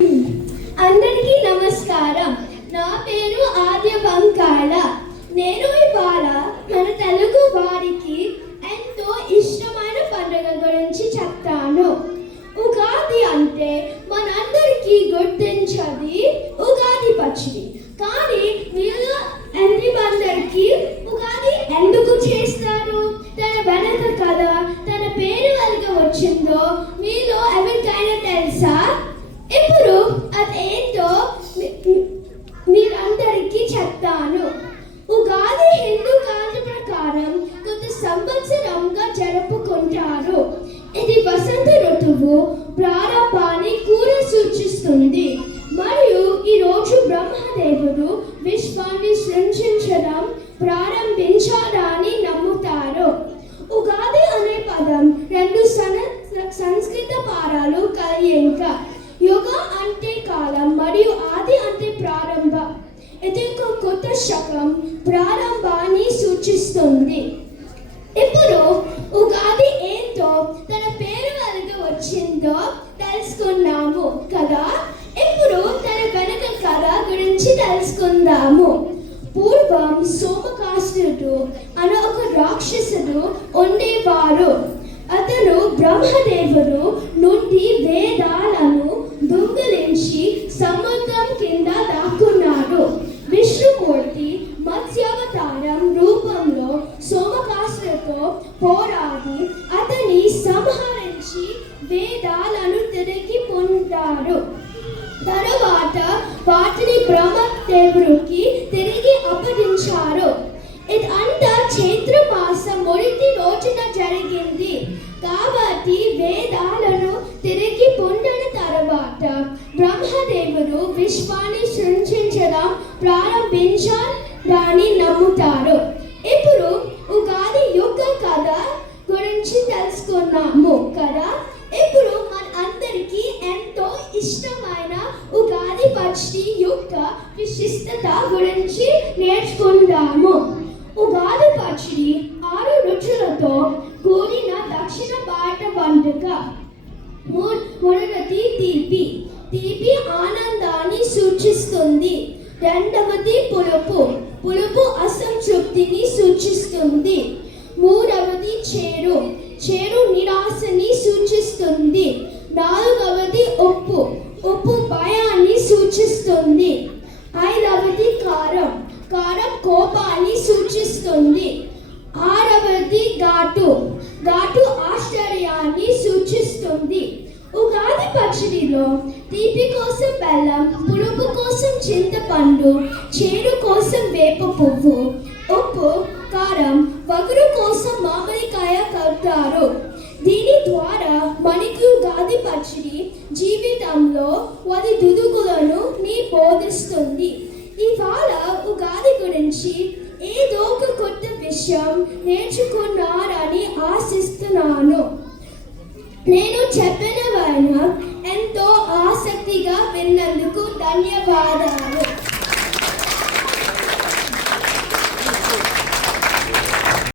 అందరికీ నమస్కారం. నా పేరు ఆద్య బంకాళ. నేను ఇవాళ మన తెలుగు వారికి ఎంతో ఇష్టమైన పండుగ గురించి చెప్తాను. ఉగాది అంటే మనందరికీ గుర్తించేది ఉగాది పచ్చడి. కానీ మీలో ఎంతమందికి ఉగాది ఎందుకు చేస్తారు, తన వెనక కథ, తన పేరు వెనుక వచ్చిందో మీలో ఎవరికైనా తెలుసా? ఇప్పుడు అదేంటో మీరందరికీ చెప్తాను. ఉగాది హిందూ కాలం ప్రకారం కొత్త సంవత్సరంగా జరుపుకుంటారు. ఇది వసంత ఋతువు ప్రారంభాన్ని కూడా సూచిస్తుంది. మరియు ఈ రోజు బ్రహ్మదేవుడు విశ్వాన్ని సృష్టించడం ప్రారంభించాడని నమ్ముతారు. ఉగాది అనే పదం రెండు సంస్కృత పదాలు కలయిక. యుగ అంటే కాలం మరియు ఆది అంటే ప్రారంభం. ఇది ఒక కొత్త శకం ప్రారంభాన్ని సూచిస్తుంది. ఇప్పుడు ఉగాది ఏంటో తన పేరు వెనుక వచ్చిందో తెలుసుకున్నాము కదా. ఇప్పుడు తన వెనుక కథ గురించి తెలుసుకుందాము. పూర్వం సోమకాసురుడు అనే ఒక రాక్షసుడు ఉండేవారు. అతను బ్రహ్మదేవుడు నుండి వేదాలను దొంగిలించి సముద్రం కింద దాక్కున్నాడు. విష్ణుమూర్తి మత్స్యావతారం రూపంలో సోమకాసురుడితో పోరాడి అతన్ని సంహరించి వేదాలను తిరిగి పొందారు. తరువాత వాటిని బ్రహ్మదేవుడికి తిరిగి అప్పగించారు. ఇదంతా చైత్రమాసం మొదటి రోజున జరిగింది. కాబట్టి వేదాలను తిరిగి పొందిన తర్వాత బ్రహ్మదేవుడు విశ్వాన్ని సృష్టించడం ప్రారంభించారని నమ్ముతారు. ఇప్పుడు ఉగాది యొక్క కథ గురించి తెలుసుకున్నాము కదా. ఇప్పుడు మన అందరికీ ఎంతో ఇష్టమైన ఉగాది పచ్చడి యొక్క విశిష్టత గురించి నేర్చుకుందాము. ఉగాది పచ్చడి 6 రుచులతో కూడిన దక్షిణ భారత వంటక. మొదటిది తీపి. తీపి ఆనందాన్ని సూచిస్తుంది. రెండవది పులుపు. పులుపు అసంతృప్తిని సూచిస్తుంది. మూడవది చేదు. చేదు నిరాశని సూచిస్తుంది. నాలుగవది ఉప్పు. ఉప్పు భయాన్ని సూచిస్తుంది. ఐదవది కారం. కారం కోపాన్ని సూచిస్తుంది. ఆరవది ఘాటు. ఘాటు ఆశ్చర్యాన్ని సూచిస్తుంది. ఉగాది పచ్చడిలో తీపి కోసం బెల్లం, పులుపు కోసం చింతపండు, చేదు కోసం వేప పువ్వు, ఉప్పు, కారం, వగరు కోసం మామిడికాయ కలుపుతారు. దీని ద్వారా మనకి ఉగాది పచ్చడి జీవితంలో వారి దుదుగులను బోధిస్తుంది. ఇవాళ ఉగాది గురించి ఏదో ఒక కొత్త విషయం నేర్చుకున్నారని ఆశిస్తున్నాను. నేను చెప్పిన ఎంతో ఆసక్తిగా విన్నందుకు ధన్యవాదాలు.